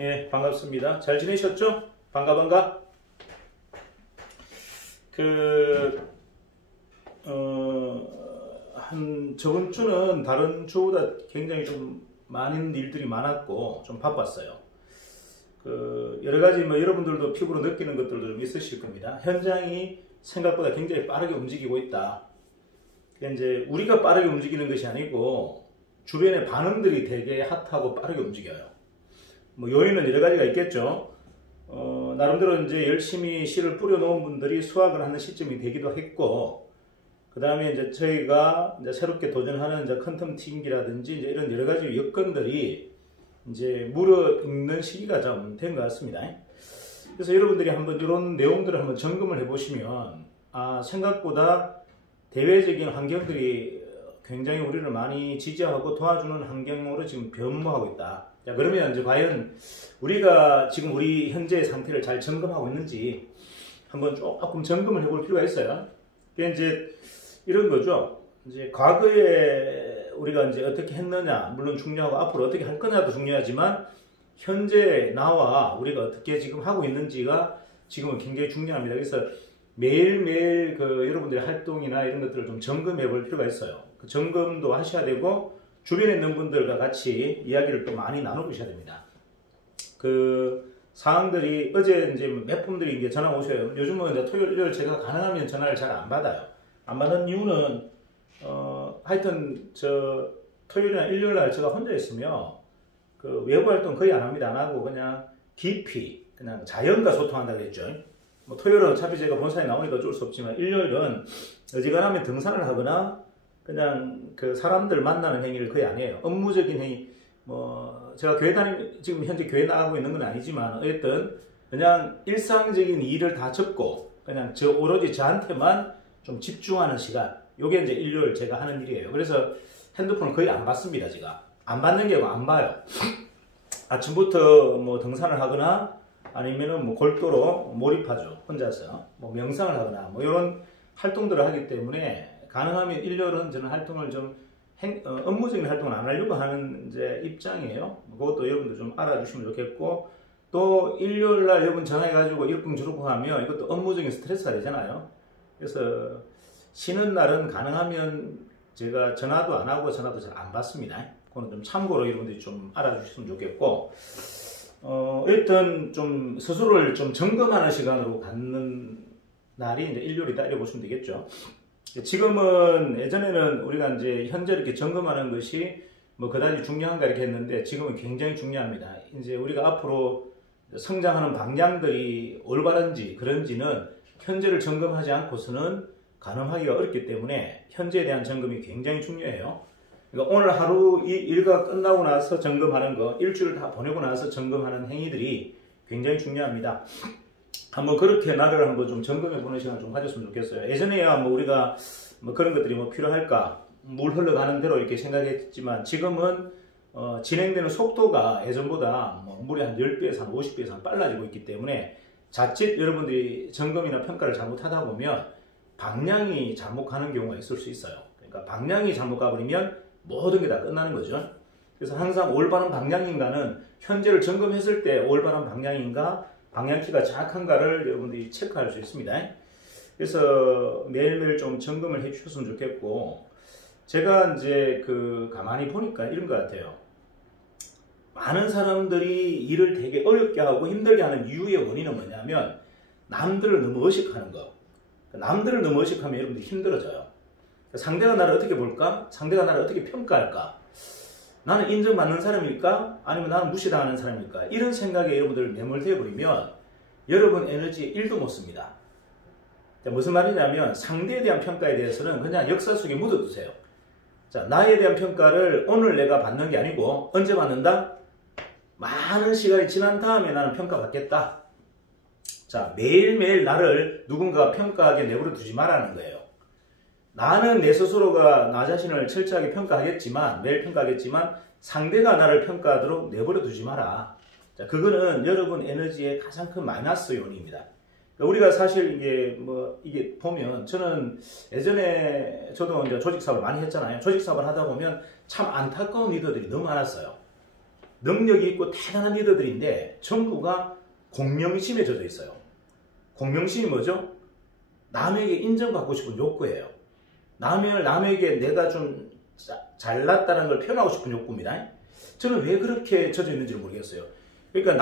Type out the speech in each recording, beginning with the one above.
예, 반갑습니다. 잘 지내셨죠? 반가. 저번 주는 다른 주보다 굉장히 좀 많은 일들이 많았고, 좀 바빴어요. 여러 가지 여러분들도 피부로 느끼는 것들도 좀 있으실 겁니다. 현장이 생각보다 굉장히 빠르게 움직이고 있다. 이제 우리가 빠르게 움직이는 것이 아니고, 주변의 반응들이 되게 핫하고 빠르게 움직여요. 요인은 여러 가지가 있겠죠. 나름대로 이제 열심히 씨를 뿌려놓은 분들이 수확을 하는 시점이 되기도 했고, 그 다음에 이제 저희가 이제 새롭게 도전하는 이제 컨텀 튀김기라든지 이제 이런 여러 가지 여건들이 이제 무르익는 시기가 좀 된 것 같습니다. 그래서 여러분들이 한번 이런 내용들을 한번 점검을 해보시면, 생각보다 대외적인 환경들이 굉장히 우리를 많이 지지하고 도와주는 환경으로 지금 변모하고 있다. 자, 그러면 이제 과연 우리가 지금 우리 현재의 상태를 잘 점검하고 있는지 한번 조금 점검을 해볼 필요가 있어요. 그게 이제 이런 거죠. 이제 과거에 우리가 이제 어떻게 했느냐, 물론 중요하고 앞으로 어떻게 할 거냐도 중요하지만 현재 나와 우리가 어떻게 지금 하고 있는지가 지금은 굉장히 중요합니다. 그래서 매일매일 여러분들의 활동이나 이런 것들을 좀 점검해 볼 필요가 있어요. 그 점검도 하셔야 되고 주변에 있는 분들과 같이 이야기를 또 많이 나눠보셔야 됩니다. 사항들이 어제 이제 몇 분들이 이제 전화 오셔요. 요즘은 이제 토요일, 일요일 제가 가능하면 전화를 잘 안 받아요. 안 받는 이유는 하여튼 토요일이나 일요일 날 제가 혼자 있으면 외부 활동 거의 안 합니다. 안 하고 그냥 깊이 그냥 자연과 소통한다고 했죠. 토요일은 어차피 제가 본사에 나오니까 어쩔 수 없지만 일요일은 어지간하면 등산을 하거나 그냥 사람들 만나는 행위를 거의 안 해요. 업무적인 행위, 제가 지금 현재 교회 나가고 있는 건 아니지만 어쨌든 그냥 일상적인 일을 다 접고 그냥 오로지 저한테만 좀 집중하는 시간, 요게 이제 일요일 제가 하는 일이에요. 그래서 핸드폰을 거의 안 받습니다. 제가 안 받는 게 아니고 안 봐요. 아침부터 등산을 하거나 아니면은 골도로 몰입하죠. 혼자서 명상을 하거나 이런 활동들을 하기 때문에 가능하면 일요일은 저는 활동을 좀 업무적인 활동을 안 하려고 하는 이제 입장이에요. 그것도 여러분들 좀 알아주시면 좋겠고, 또 일요일 날 여러분 전화해가지고 이러쿵저러쿵 하면 이것도 업무적인 스트레스가 되잖아요. 그래서 쉬는 날은 가능하면 제가 전화도 안 하고 전화도 잘 안 받습니다. 그거는 좀 참고로 여러분들이 좀 알아주셨으면 좋겠고, 일단 좀 스스로를 좀 점검하는 시간으로 갖는 날이 이제 일요일이다 이렇게 보시면 되겠죠. 지금은 예전에는 우리가 이제 현재 이렇게 점검하는 것이 그다지 중요한가 이렇게 했는데 지금은 굉장히 중요합니다. 이제 우리가 앞으로 성장하는 방향들이 올바른지 그런지는 현재를 점검하지 않고서는 가늠하기가 어렵기 때문에 현재에 대한 점검이 굉장히 중요해요. 그러니까 오늘 하루 이 일과 끝나고 나서 점검하는 거, 일주일 다 보내고 나서 점검하는 행위들이 굉장히 중요합니다. 한번 그렇게 나를 한번 좀 점검해 보는 시간을 좀 가졌으면 좋겠어요. 예전에야 우리가 그런 것들이 필요할까, 물 흘러가는 대로 이렇게 생각했지만 지금은 진행되는 속도가 예전보다 물이 한 10배에서 한 50배 이상 빨라지고 있기 때문에 자칫 여러분들이 점검이나 평가를 잘못하다 보면 방향이 잘못 가는 경우가 있을 수 있어요. 그러니까 방향이 잘못 가버리면 모든 게 다 끝나는 거죠. 그래서 항상 올바른 방향인가는 현재를 점검했을 때 올바른 방향인가, 방향키가 정확한가를 여러분들이 체크할 수 있습니다. 그래서 매일매일 좀 점검을 해 주셨으면 좋겠고, 제가 이제 가만히 보니까 이런 것 같아요. 많은 사람들이 일을 되게 어렵게 하고 힘들게 하는 이유의 원인은 뭐냐면 남들을 너무 의식하는 거. 남들을 너무 의식하면 여러분들이 힘들어져요. 상대가 나를 어떻게 볼까? 상대가 나를 어떻게 평가할까? 나는 인정받는 사람일까? 아니면 나는 무시당하는 사람일까? 이런 생각에 여러분들 매몰되어 버리면 여러분 에너지 1도 못 씁니다. 무슨 말이냐면 상대에 대한 평가에 대해서는 그냥 역사 속에 묻어두세요. 자, 나에 대한 평가를 오늘 내가 받는 게 아니고 언제 받는다? 많은 시간이 지난 다음에 나는 평가받겠다. 자, 매일매일 나를 누군가가 평가하게 내버려 두지 말라는 거예요. 나는 내 스스로가 나 자신을 철저하게 평가하겠지만, 매일 평가하겠지만 상대가 나를 평가하도록 내버려 두지 마라. 자, 그거는 여러분 에너지의 가장 큰 마이너스 요인입니다. 우리가 사실 이게 보면 저는 예전에 저도 이제 조직 사업을 많이 했잖아요. 조직 사업을 하다 보면 참 안타까운 리더들이 너무 많았어요. 능력이 있고 대단한 리더들인데 전부가 공명심에 젖어 있어요. 공명심이 뭐죠? 남에게 인정받고 싶은 욕구예요. 남에게 내가 좀 잘났다는 걸 표현하고 싶은 욕구입니다. 저는 왜 그렇게 젖어 있는지 모르겠어요. 그러니까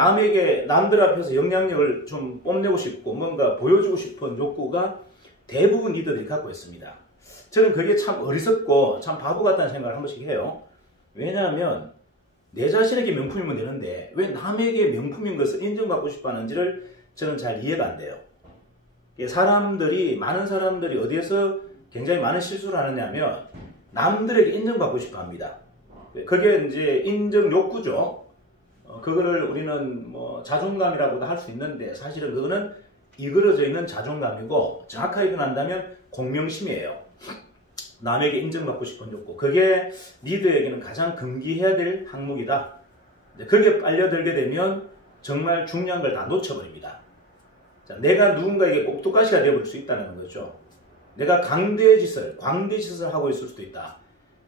남들 앞에서 영향력을 좀 뽐내고 싶고 뭔가 보여주고 싶은 욕구가 대부분 리더들이 갖고 있습니다. 저는 그게 참 어리석고 참 바보 같다는 생각을 한 번씩 해요. 왜냐하면 내 자신에게 명품이면 되는데 왜 남에게 명품인 것을 인정받고 싶어 하는지를 저는 잘 이해가 안 돼요. 많은 사람들이 어디에서 굉장히 많은 실수를 하느냐면 남들에게 인정받고 싶어 합니다. 그게 이제 인정 욕구죠. 그거를 우리는 뭐 자존감이라고도 할 수 있는데 사실은 그거는 이그러져 있는 자존감이고 정확하게 표현한다면 공명심이에요. 남에게 인정받고 싶은 욕구. 그게 리더에게는 가장 금기해야 될 항목이다. 그게 빨려들게 되면 정말 중요한 걸 다 놓쳐버립니다. 자, 내가 누군가에게 꼭두가시가 되어버릴 수 있다는 거죠. 내가 광대짓을 하고 있을 수도 있다.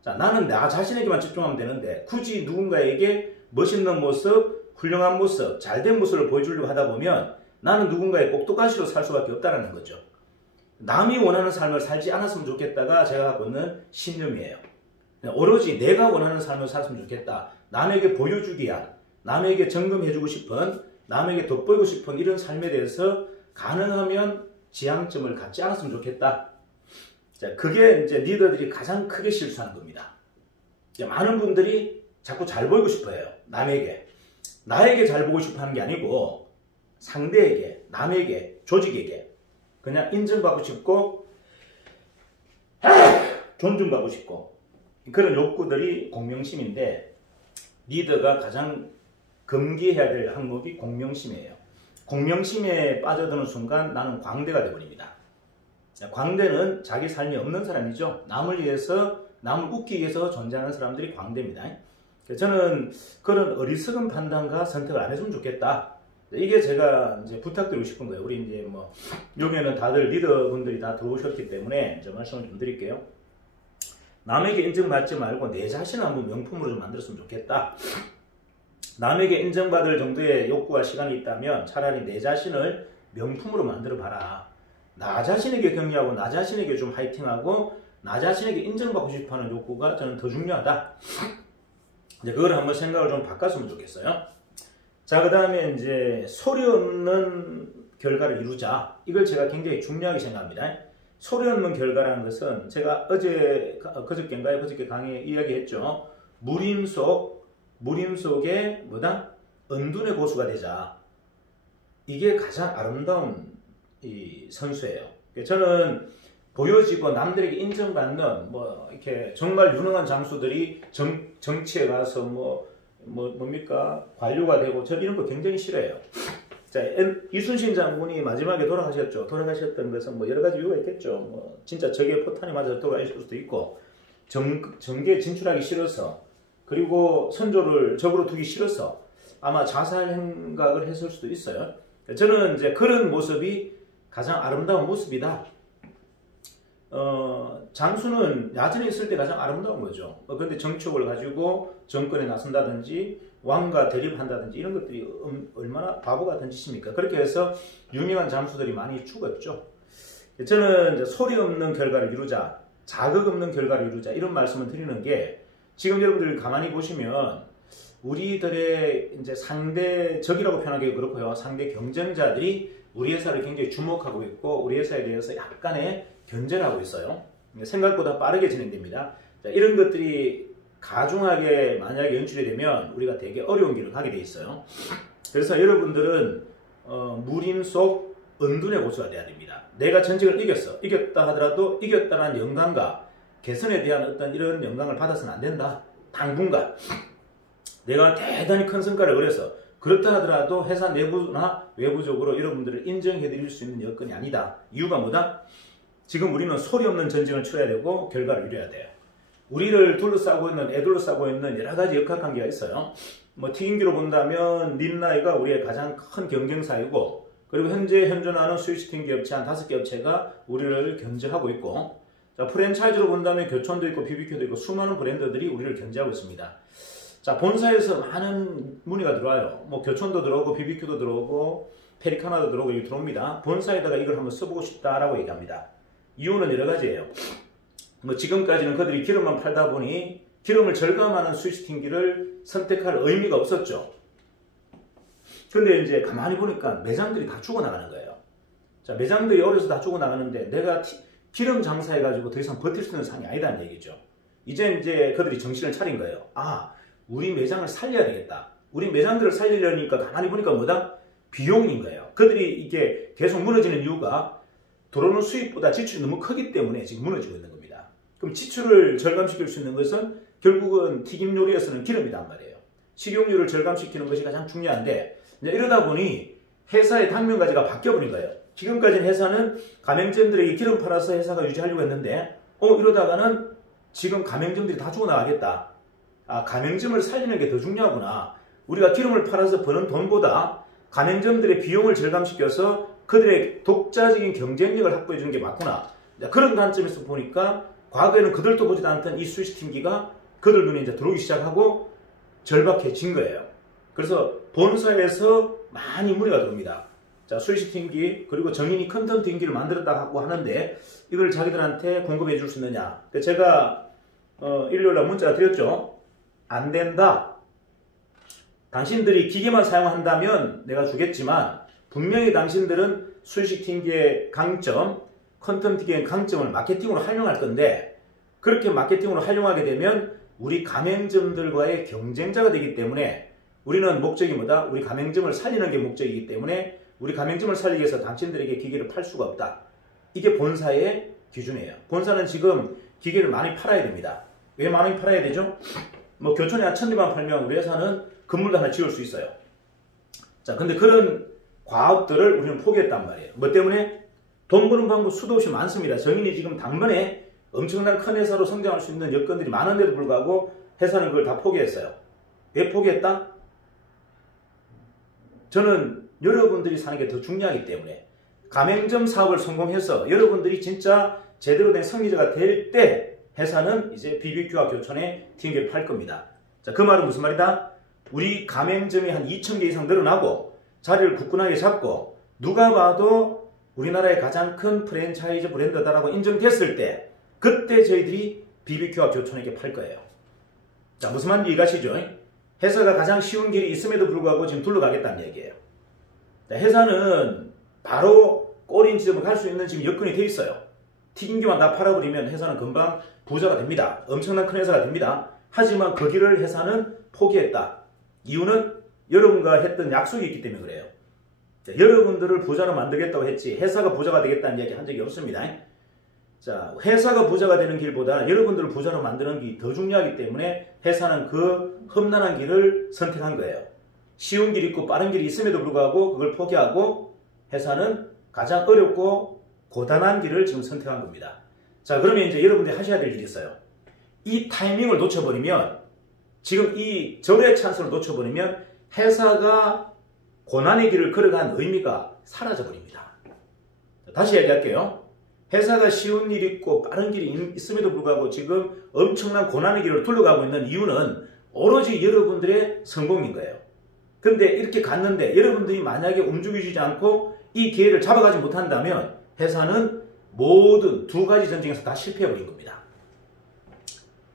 자, 나는 나 자신에게만 집중하면 되는데 굳이 누군가에게 멋있는 모습, 훌륭한 모습, 잘된 모습을 보여주려고 하다 보면 나는 누군가의 꼭두가시로 살 수밖에 없다는 거죠. 남이 원하는 삶을 살지 않았으면 좋겠다가 제가 갖고 있는 신념이에요. 오로지 내가 원하는 삶을 살았으면 좋겠다. 남에게 보여주기 위한, 남에게 점검해주고 싶은, 남에게 돋보이고 싶은 이런 삶에 대해서 가능하면 지향점을 갖지 않았으면 좋겠다. 자, 그게 이제 리더들이 가장 크게 실수하는 겁니다. 많은 분들이 자꾸 잘 보이고 싶어 해요. 남에게. 나에게 잘 보고 싶어 하는 게 아니고 상대에게, 남에게, 조직에게 그냥 인정받고 싶고 존중받고 싶고 그런 욕구들이 공명심인데 리더가 가장 금기해야 될 항목이 공명심이에요. 공명심에 빠져드는 순간 나는 광대가 되어버립니다. 광대는 자기 삶이 없는 사람이죠. 남을 위해서, 남을 웃기기 위해서 존재하는 사람들이 광대입니다. 저는 그런 어리석은 판단과 선택을 안 했으면 좋겠다. 이게 제가 이제 부탁드리고 싶은 거예요. 우리 이제 뭐 여기에는 다들 리더분들이 다 들어오셨기 때문에 이제 말씀을 좀 드릴게요. 남에게 인정받지 말고 내 자신을 한번 명품으로 좀 만들었으면 좋겠다. 남에게 인정받을 정도의 욕구와 시간이 있다면 차라리 내 자신을 명품으로 만들어 봐라. 나 자신에게 격려하고 나 자신에게 좀 화이팅하고 나 자신에게 인정받고 싶어하는 욕구가 저는 더 중요하다. 이제 그걸 한번 생각을 좀 바꿨으면 좋겠어요. 자, 그 다음에 이제 소리 없는 결과를 이루자. 이걸 제가 굉장히 중요하게 생각합니다. 소리 없는 결과라는 것은 제가 그저께 강의에 이야기했죠. 무림 속에 뭐다? 은둔의 고수가 되자. 이게 가장 아름다운 이 선수예요. 저는 보여지고 남들에게 인정받는 뭐 이렇게 정말 유능한 장수들이 정치에 가서 뭡니까 관료가 되고 저 이런 거 굉장히 싫어해요. 자, 이순신 장군이 마지막에 돌아가셨죠. 돌아가셨던 것은 뭐 여러 가지 이유가 있겠죠. 뭐 진짜 적의 포탄이 맞아서 돌아가실 수도 있고 정계에 진출하기 싫어서 그리고 선조를 적으로 두기 싫어서 아마 자살 생각을 했을 수도 있어요. 저는 이제 그런 모습이 가장 아름다운 모습이다. 장수는 야전에 있을 때 가장 아름다운 거죠. 그런데 정촉을 가지고 정권에 나선다든지 왕과 대립한다든지 이런 것들이 얼마나 바보 같은 짓입니까? 그렇게 해서 유명한 장수들이 많이 죽었죠. 저는 이제 소리 없는 결과를 이루자, 자극 없는 결과를 이루자 이런 말씀을 드리는 게 지금 여러분들 가만히 보시면 우리들의 이제 상대 적이라고 표현하기가 그렇고요. 상대 경쟁자들이 우리 회사를 굉장히 주목하고 있고 우리 회사에 대해서 약간의 견제를 하고 있어요. 생각보다 빠르게 진행됩니다. 자, 이런 것들이 가중하게 만약에 연출이 되면 우리가 되게 어려운 길을 가게 돼 있어요. 그래서 여러분들은 무림 속 은둔의 고수가 돼야 됩니다. 내가 전쟁을 이겼다 하더라도 이겼다는 영광과 개선에 대한 어떤 이런 영광을 받아서는 안 된다. 당분간 내가 대단히 큰 성과를 거려서 그렇다 하더라도 회사 내부나 외부적으로 여러분들을 인정해 드릴 수 있는 여건이 아니다. 이유가 뭐다? 지금 우리는 소리 없는 전쟁을 치러야 되고 결과를 이뤄야 돼요. 우리를 애둘러싸고 있는 여러 가지 역학관계가 있어요. 뭐 튀김기로 본다면 린나이가 우리의 가장 큰 경쟁사이고 그리고 현재 현존하는 스위치팅기 업체 한 5개 업체가 우리를 견제하고 있고 자, 프랜차이즈로 본다면 교촌도 있고 BBQ도 있고 수많은 브랜드들이 우리를 견제하고 있습니다. 자, 본사에서 많은 문의가 들어와요. 뭐 교촌도 들어오고 BBQ도 들어오고 페리카나도 들어오고 이렇게 들어옵니다. 본사에다가 이걸 한번 써보고 싶다라고 얘기합니다. 이유는 여러 가지예요. 뭐 지금까지는 그들이 기름만 팔다 보니 기름을 절감하는 스위치팅기를 선택할 의미가 없었죠. 근데 이제 가만히 보니까 매장들이 다 죽어나가는 거예요. 자, 매장들이 어려서 다 죽어나가는데 내가 기름 장사해가지고 더 이상 버틸 수 있는 상황이 아니다는 얘기죠. 이제 그들이 정신을 차린 거예요. 아, 우리 매장을 살려야 되겠다. 우리 매장들을 살리려니까 가만히 보니까 뭐다? 비용인 거예요. 그들이 이게 계속 무너지는 이유가 들어오는 수입보다 지출이 너무 크기 때문에 지금 무너지고 있는 겁니다. 그럼 지출을 절감시킬 수 있는 것은 결국은 튀김 요리에서는 기름이란 말이에요. 식용유를 절감시키는 것이 가장 중요한데 이제 이러다 보니 회사의 당면가지가 바뀌어버린 거예요. 지금까지는 회사는 가맹점들에게 기름 팔아서 회사가 유지하려고 했는데 이러다가는 지금 가맹점들이 다 죽어나가겠다. 아, 가맹점을 살리는 게 더 중요하구나. 우리가 기름을 팔아서 버는 돈보다 가맹점들의 비용을 절감시켜서 그들의 독자적인 경쟁력을 확보해 주는 게 맞구나. 그런 관점에서 보니까 과거에는 그들도 보지도 않던 이 스위치팅기가 그들 눈에 이제 들어오기 시작하고 절박해진 거예요. 그래서 본사에서 많이 문의가 들어옵니다. 자, 스위치팅기 그리고 정인이 컨텀팅기를 만들었다고 하는데 이걸 자기들한테 공급해 줄 수 있느냐. 제가 일요일날 문자 드렸죠. 안 된다. 당신들이 기계만 사용한다면 내가 주겠지만 분명히 당신들은 스위치팅기의 강점, 컨텀팅기의 강점을 마케팅으로 활용할 건데 그렇게 마케팅으로 활용하게 되면 우리 가맹점들과의 경쟁자가 되기 때문에 우리는 목적이 뭐다? 우리 가맹점을 살리는 게 목적이기 때문에 우리 가맹점을 살리기 위해서 당신들에게 기계를 팔 수가 없다. 이게 본사의 기준이에요. 본사는 지금 기계를 많이 팔아야 됩니다. 왜 많이 팔아야 되죠? 뭐 교촌에 한 1000대만 팔면 우리 회사는 건물도 하나 지을 수 있어요. 자, 근데 그런 과업들을 우리는 포기했단 말이에요. 뭐 때문에? 돈 버는 방법 수도 없이 많습니다. 정인이 지금 당번에 엄청난 큰 회사로 성장할 수 있는 여건들이 많은데도 불구하고 회사는 그걸 다 포기했어요. 왜 포기했다? 저는 여러분들이 사는 게 더 중요하기 때문에 가맹점 사업을 성공해서 여러분들이 진짜 제대로 된 성리자가 될 때 회사는 이제 BBQ와 교촌에 팅기를 팔 겁니다. 자, 그 말은 무슨 말이다? 우리 가맹점이 한 2000개 이상 늘어나고 자리를 굳건하게 잡고 누가 봐도 우리나라의 가장 큰 프랜차이즈 브랜드다라고 인정됐을 때 그때 저희들이 BBQ와 교촌에게 팔 거예요. 자, 무슨 말인지 이해가시죠? 회사가 가장 쉬운 길이 있음에도 불구하고 지금 둘러가겠다는 얘기예요. 자, 회사는 바로 꼬린 지점을 갈 수 있는 지금 여건이 돼 있어요. 튀김기만 다 팔아버리면 회사는 금방 부자가 됩니다. 엄청난 큰 회사가 됩니다. 하지만 그 길을 회사는 포기했다. 이유는 여러분과 했던 약속이 있기 때문에 그래요. 자, 여러분들을 부자로 만들겠다고 했지 회사가 부자가 되겠다는 이야기 한 적이 없습니다. 자, 회사가 부자가 되는 길보다 여러분들을 부자로 만드는 길이 더 중요하기 때문에 회사는 그 험난한 길을 선택한 거예요. 쉬운 길이 있고 빠른 길이 있음에도 불구하고 그걸 포기하고 회사는 가장 어렵고 고단한 길을 지금 선택한 겁니다. 자, 그러면 이제 여러분들이 하셔야 될 일이 있어요. 이 타이밍을 놓쳐버리면 지금 이 절의 찬스를 놓쳐버리면 회사가 고난의 길을 걸어간 의미가 사라져버립니다. 다시 얘기할게요. 회사가 쉬운 일이 있고 빠른 길이 있음에도 불구하고 지금 엄청난 고난의 길을 둘러가고 있는 이유는 오로지 여러분들의 성공인 거예요. 근데 이렇게 갔는데 여러분들이 만약에 움직이지 않고 이 기회를 잡아가지 못한다면 회사는 모든 두 가지 전쟁에서 다 실패해버린 겁니다.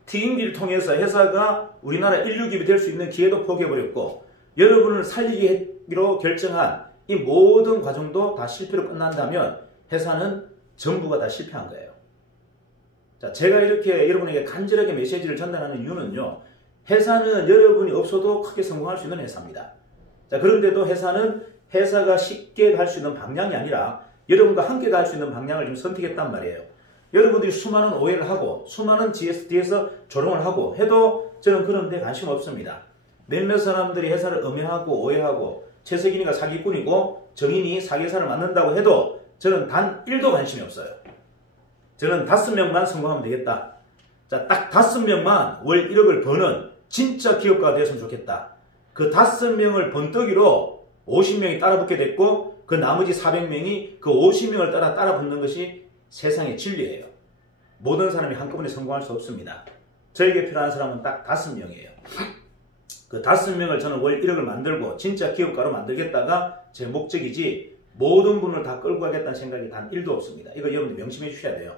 튀김기를 통해서 회사가 우리나라 인류기업이 될 수 있는 기회도 포기해버렸고 여러분을 살리기로 결정한 이 모든 과정도 다 실패로 끝난다면 회사는 전부가 다 실패한 거예요. 자, 제가 이렇게 여러분에게 간절하게 메시지를 전달하는 이유는요. 회사는 여러분이 없어도 크게 성공할 수 있는 회사입니다. 자, 그런데도 회사는 회사가 쉽게 갈 수 있는 방향이 아니라 여러분과 함께 갈 수 있는 방향을 좀 선택했단 말이에요. 여러분들이 수많은 오해를 하고 수많은 뒤에서 조롱을 하고 해도 저는 그런 데 관심 없습니다. 몇몇 사람들이 회사를 음해하고 오해하고 최석인이가 사기꾼이고 정인이 사기회사를 만든다고 해도 저는 단 1도 관심이 없어요. 저는 5명만 성공하면 되겠다. 자, 딱 5명만 월 1억을 버는 진짜 기업가가 되었으면 좋겠다. 그 5명을 번뜩이로 50명이 따라붙게 됐고 그 나머지 400명이 그 50명을 따라붙는 것이 세상의 진리예요. 모든 사람이 한꺼번에 성공할 수 없습니다. 저에게 필요한 사람은 딱 5명이에요. 그 5명을 저는 월 1억을 만들고 진짜 기업가로 만들겠다가 제 목적이지 모든 분을 다 끌고 가겠다는 생각이 단 1도 없습니다. 이거 여러분들 명심해 주셔야 돼요.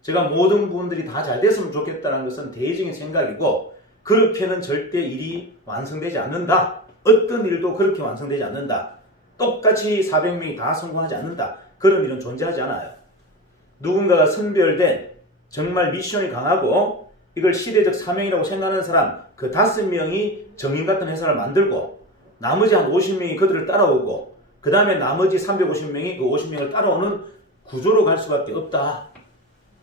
제가 모든 분들이 다 잘 됐으면 좋겠다는 것은 대의적인 생각이고 그렇게는 절대 일이 완성되지 않는다. 어떤 일도 그렇게 완성되지 않는다. 똑같이 400명이 다 성공하지 않는다. 그런 일은 존재하지 않아요. 누군가가 선별된 정말 미션이 강하고 이걸 시대적 사명이라고 생각하는 사람 그 5명이 정인 같은 회사를 만들고 나머지 한 50명이 그들을 따라오고 그 다음에 나머지 350명이 그 50명을 따라오는 구조로 갈 수밖에 없다.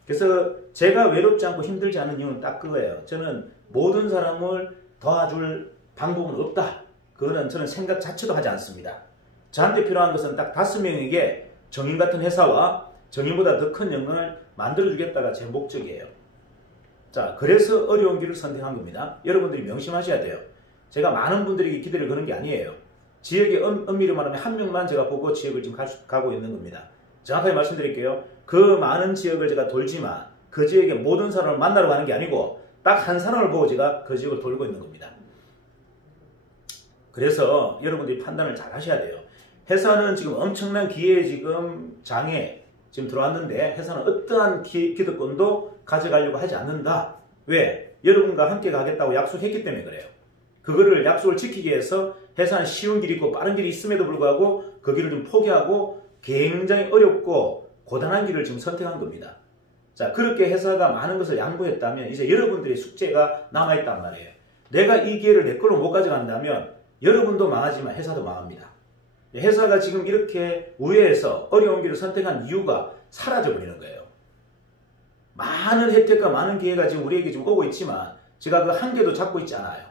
그래서 제가 외롭지 않고 힘들지 않은 이유는 딱 그거예요. 저는 모든 사람을 도와줄 방법은 없다. 그거는 저는 생각 자체도 하지 않습니다. 저한테 필요한 것은 딱 5명에게 정인 같은 회사와 정인보다 더 큰 영광을 만들어주겠다가 제 목적이에요. 자, 그래서 어려운 길을 선택한 겁니다. 여러분들이 명심하셔야 돼요. 제가 많은 분들에게 기대를 거는 게 아니에요. 지역의 엄밀히 말하면 한 명만 제가 보고 지역을 지금 가고 있는 겁니다. 정확하게 말씀드릴게요. 그 많은 지역을 제가 돌지만 그 지역의 모든 사람을 만나러 가는 게 아니고 딱 한 사람을 보고 제가 그 지역을 돌고 있는 겁니다. 그래서 여러분들이 판단을 잘 하셔야 돼요. 회사는 지금 엄청난 기회 지금 장에 지금 들어왔는데 회사는 어떠한 기득권도 가져가려고 하지 않는다. 왜? 여러분과 함께 가겠다고 약속했기 때문에 그래요. 그거를 약속을 지키기 위해서 회사는 쉬운 길이 있고 빠른 길이 있음에도 불구하고 그 길을 좀 포기하고 굉장히 어렵고 고단한 길을 지금 선택한 겁니다. 자, 그렇게 회사가 많은 것을 양보했다면 이제 여러분들의 숙제가 남아있단 말이에요. 내가 이 기회를 내 걸로 못 가져간다면 여러분도 망하지만 회사도 망합니다. 회사가 지금 이렇게 우회해서 어려운 길을 선택한 이유가 사라져버리는 거예요. 많은 혜택과 많은 기회가 지금 우리에게 지금 오고 있지만 제가 그 한 개도 잡고 있지 않아요.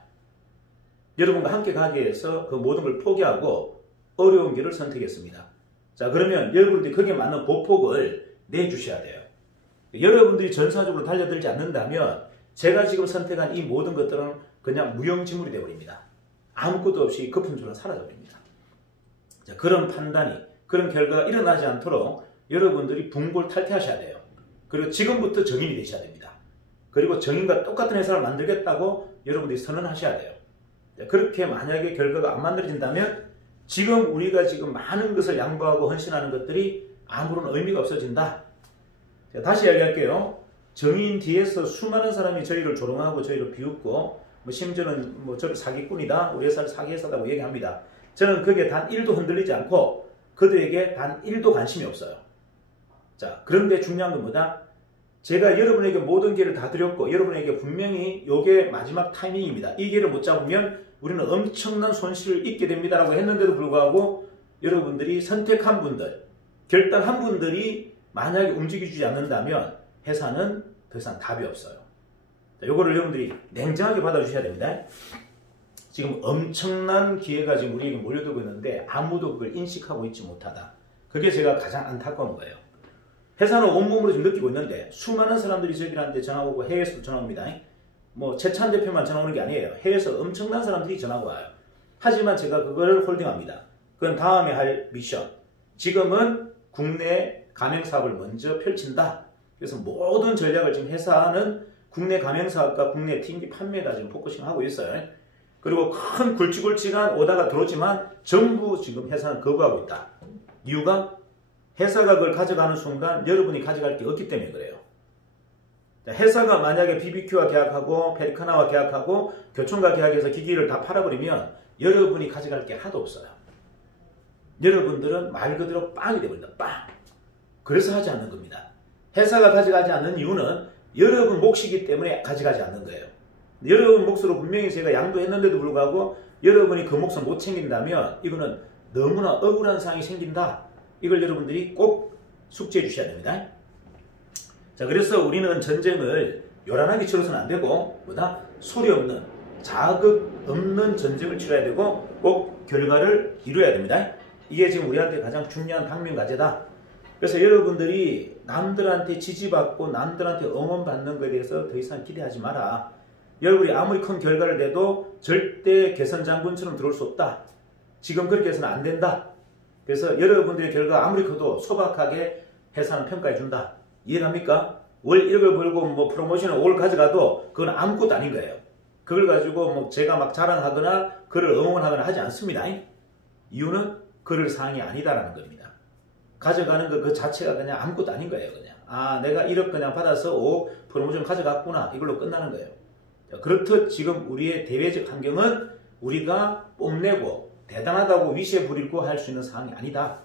여러분과 함께 가기 위해서 그 모든 걸 포기하고 어려운 길을 선택했습니다. 자, 그러면 여러분들이 거기에 맞는 보폭을 내주셔야 돼요. 여러분들이 전사적으로 달려들지 않는다면 제가 지금 선택한 이 모든 것들은 그냥 무용지물이 되어버립니다. 아무것도 없이 거품처럼 사라져버립니다. 자, 그런 판단이, 그런 결과가 일어나지 않도록 여러분들이 분골탈퇴하셔야 돼요. 그리고 지금부터 정인이 되셔야 됩니다. 그리고 정인과 똑같은 회사를 만들겠다고 여러분들이 선언하셔야 돼요. 자, 그렇게 만약에 결과가 안 만들어진다면 지금 우리가 지금 많은 것을 양보하고 헌신하는 것들이 아무런 의미가 없어진다. 자, 다시 이야기할게요. 정인 뒤에서 수많은 사람이 저희를 조롱하고 저희를 비웃고 심지어는 저를 사기꾼이다, 우리 회사를 사기회사다고 얘기합니다. 저는 거기에 단 1도 흔들리지 않고 그들에게 단 1도 관심이 없어요. 자, 그런데 중요한 건 뭐다? 제가 여러분에게 모든 기회를 다 드렸고 여러분에게 분명히 이게 마지막 타이밍입니다. 이 기회를 못 잡으면 우리는 엄청난 손실을 입게 됩니다라고 했는데도 불구하고 여러분들이 선택한 분들, 결단한 분들이 만약에 움직여주지 않는다면 회사는 더 이상 답이 없어요. 자, 요거를 여러분들이 냉정하게 받아주셔야 됩니다. 지금 엄청난 기회가 지금 우리에게 몰려들고 있는데 아무도 그걸 인식하고 있지 못하다. 그게 제가 가장 안타까운 거예요. 회사는 온몸으로 지금 느끼고 있는데 수많은 사람들이 저희한테 전화 오고 해외에서도 전화 옵니다. 최찬 대표만 전화 오는 게 아니에요. 해외에서 엄청난 사람들이 전화가 와요. 하지만 제가 그걸 홀딩합니다. 그건 다음에 할 미션. 지금은 국내 가맹사업을 먼저 펼친다. 그래서 모든 전략을 지금 회사는 국내 가맹사업과 국내 TMT 판매에다 지금 포커싱하고 있어요. 그리고 큰 굵직굵직한 오다가 들어오지만 전부 지금 회사는 거부하고 있다. 이유가 회사가 그걸 가져가는 순간 여러분이 가져갈 게 없기 때문에 그래요. 회사가 만약에 BBQ와 계약하고 페리카나와 계약하고 교촌과 계약해서 기기를 다 팔아버리면 여러분이 가져갈 게 하나도 없어요. 여러분들은 말 그대로 빵이 되버린다. 빵. 그래서 하지 않는 겁니다. 회사가 가져가지 않는 이유는 여러분 몫이기 때문에 가져가지 않는 거예요. 여러분 몫으로 분명히 제가 양도했는데도 불구하고 여러분이 그 몫을 못 챙긴다면 이거는 너무나 억울한 상황이 생긴다. 이걸 여러분들이 꼭 숙지해 주셔야 됩니다. 자, 그래서 우리는 전쟁을 요란하게 치러서는 안 되고 뭐다? 소리 없는, 자극 없는 전쟁을 치러야 되고 꼭 결과를 이루어야 됩니다. 이게 지금 우리한테 가장 중요한 당면과제다. 그래서 여러분들이 남들한테 지지받고 남들한테 응원받는 것에 대해서 더 이상 기대하지 마라. 여러분이 아무리 큰 결과를 내도 절대 개선 장군처럼 들어올 수 없다. 지금 그렇게 해서는 안 된다. 그래서 여러분들의 결과가 아무리 커도 소박하게 회사는 평가해 준다. 이해갑니까? 월 1억을 벌고 프로모션을 5월 가져가도 그건 아무것도 아닌 거예요. 그걸 가지고 뭐 제가 막 자랑하거나 그를 응원하거나 하지 않습니다. 이유는 그럴 사항이 아니다라는 겁니다. 가져가는 거 그 자체가 그냥 아무것도 아닌 거예요. 그냥 내가 1억 그냥 받아서 프로모션 가져갔구나, 이걸로 끝나는 거예요. 그렇듯 지금 우리의 대외적 환경은 우리가 뽐내고 대단하다고 위세 부리고 할 수 있는 사항이 아니다.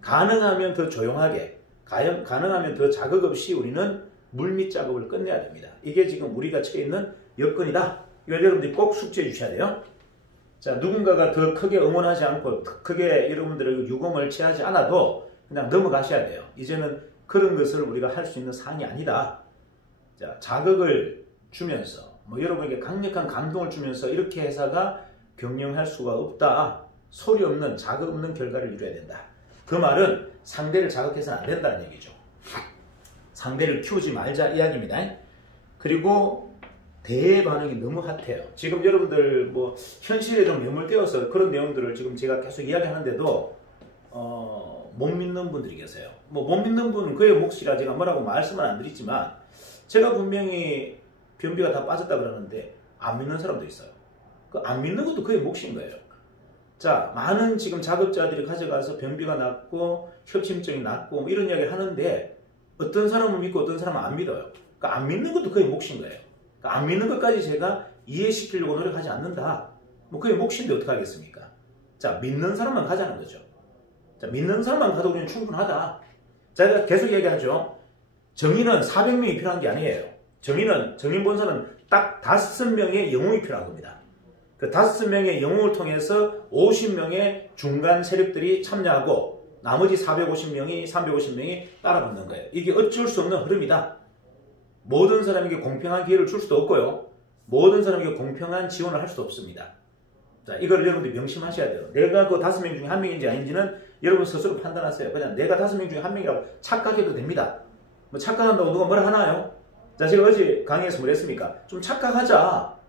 가능하면 더 조용하게, 가능하면 더 자극 없이 우리는 물밑 작업을 끝내야 됩니다. 이게 지금 우리가 처해 있는 여건이다. 이걸 여러분들이 꼭 숙지해 주셔야 돼요. 자, 누군가가 더 크게 응원하지 않고 크게 여러분들의 유공을 취하지 않아도 그냥 넘어가셔야 돼요. 이제는 그런 것을 우리가 할 수 있는 사항이 아니다. 자, 자극을 주면서 여러분에게 강력한 감동을 주면서 이렇게 회사가 경영할 수가 없다. 소리 없는, 자극 없는 결과를 이루어야 된다. 그 말은 상대를 자극해서는 안 된다는 얘기죠. 상대를 키우지 말자 이야기입니다. 그리고 대반응이 너무 핫해요. 지금 여러분들 현실에 좀 매몰되어서 그런 내용들을 지금 제가 계속 이야기하는데도 못 믿는 분들이 계세요. 못 믿는 분은 그의 몫이라 제가 뭐라고 말씀은 안 드리지만, 제가 분명히 변비가 다 빠졌다 그러는데 안 믿는 사람도 있어요. 그 안 믿는 것도 그의 몫인 거예요. 자, 많은 지금 작업자들이 가져가서 변비가 낫고 협심증이 낫고 이런 이야기를 하는데 어떤 사람은 믿고 어떤 사람은 안 믿어요. 그러니까 안 믿는 것도 그의 몫인 거예요. 그러니까 안 믿는 것까지 제가 이해시키려고 노력하지 않는다. 그의 몫인데 어떡하겠습니까? 자, 믿는 사람만 가자는 거죠. 자, 믿는 사람만 가도 우리는 충분하다. 제가 계속 얘기하죠. 정의는 400명이 필요한 게 아니에요. 정의 본사는 딱 5명의 영웅이 필요한 겁니다. 그 5명의 영웅을 통해서 50명의 중간 세력들이 참여하고 나머지 350명이 따라붙는 거예요. 이게 어쩔 수 없는 흐름이다. 모든 사람에게 공평한 기회를 줄 수도 없고요. 모든 사람에게 공평한 지원을 할 수도 없습니다. 자, 이걸 여러분들이 명심하셔야 돼요. 내가 그 5명 중에 1명인지 아닌지는 여러분 스스로 판단하세요. 그냥 내가 5명 중에 1명이라고 착각해도 됩니다. 착각한다고 누가 뭐라 하나요? 자, 제가 어제 강의에서 뭘 했습니까? 좀 착각하자.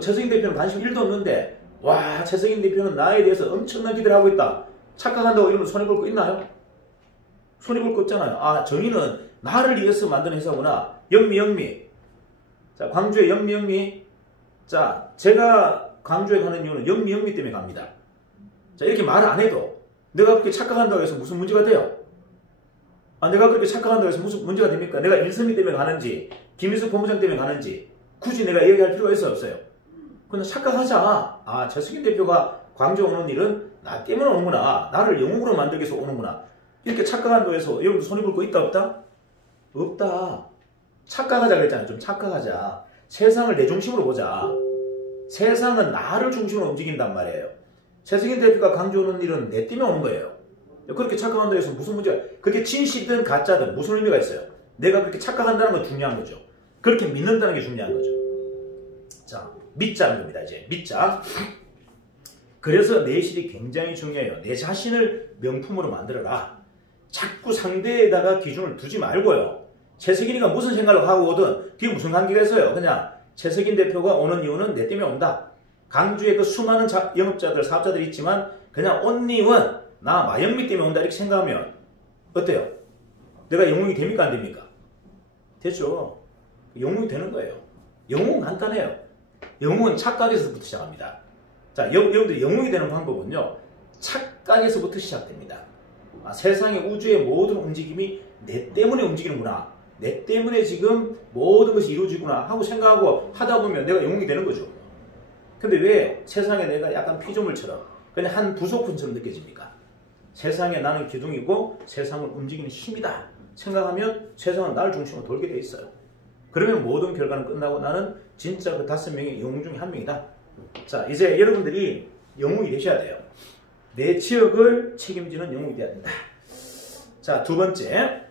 최석인 대표는 관심 1도 없는데, 와, 최석인 대표는 나에 대해서 엄청난 기대를 하고 있다. 착각한다고 이러면 손해볼 거 있나요? 손해볼 거 없잖아요. 정의는 나를 위해서 만든 회사구나. 영미. 자, 광주의 영미. 자, 제가 광주에 가는 이유는 영미 때문에 갑니다. 자, 이렇게 말을 안 해도 내가 그렇게 착각한다고 해서 무슨 문제가 돼요? 내가 그렇게 착각한다고 해서 무슨 문제가 됩니까? 내가 일선미 때문에 가는지, 김일수 본부장 때문에 가는지 굳이 내가 얘기할 필요가 없어요. 그냥 착각하자. 최석인 대표가 광주 오는 일은 나 때문에 오는구나. 나를 영웅으로 만들기 위해서 오는구나. 이렇게 착각한다고 해서 여러분들 손해볼 거 있다 없다? 없다. 착각하자 그랬잖아요. 좀 착각하자. 세상을 내 중심으로 보자. 세상은 나를 중심으로 움직인단 말이에요. 최석인 대표가 광주 오는 일은 내 때문에 오는 거예요. 그렇게 착각한다고 해서 무슨 문제가, 그게 진실이든 가짜든 무슨 의미가 있어요? 내가 그렇게 착각한다는 건 중요한 거죠. 그렇게 믿는다는 게 중요한 거죠. 자, 믿자는 겁니다. 이제 믿자. 그래서 내실이 굉장히 중요해요. 내 자신을 명품으로 만들어라. 자꾸 상대에다가 기준을 두지 말고요. 최석인이가 무슨 생각을 하고 오든 그게 무슨 관계가 있어요. 그냥 최석인 대표가 오는 이유는 내 때문에 온다. 강주에 그 수많은 영업자들, 사업자들이 있지만 그냥 온리원 나 마영미 때문에 온다 이렇게 생각하면 어때요? 내가 영웅이 됩니까 안 됩니까? 됐죠. 영웅이 되는 거예요. 영웅은 간단해요. 영웅은 착각에서부터 시작합니다. 자, 여러분들이 영웅이 되는 방법은요. 착각에서부터 시작됩니다. 세상의 우주의 모든 움직임이 내 때문에 움직이는구나. 내 때문에 지금 모든 것이 이루어지구나 하고 생각하고 하다 보면 내가 영웅이 되는 거죠. 근데 왜 세상에 내가 약간 피조물처럼 그냥 한 부속품처럼 느껴집니까? 세상에 나는 기둥이고 세상을 움직이는 힘이다 생각하면 세상은 나를 중심으로 돌게 돼 있어요. 그러면 모든 결과는 끝나고 나는 진짜 그 5명의 영웅 중에 1명이다. 자, 이제 여러분들이 영웅이 되셔야 돼요. 내 지역을 책임지는 영웅이 되어야 된다. 자, 두 번째,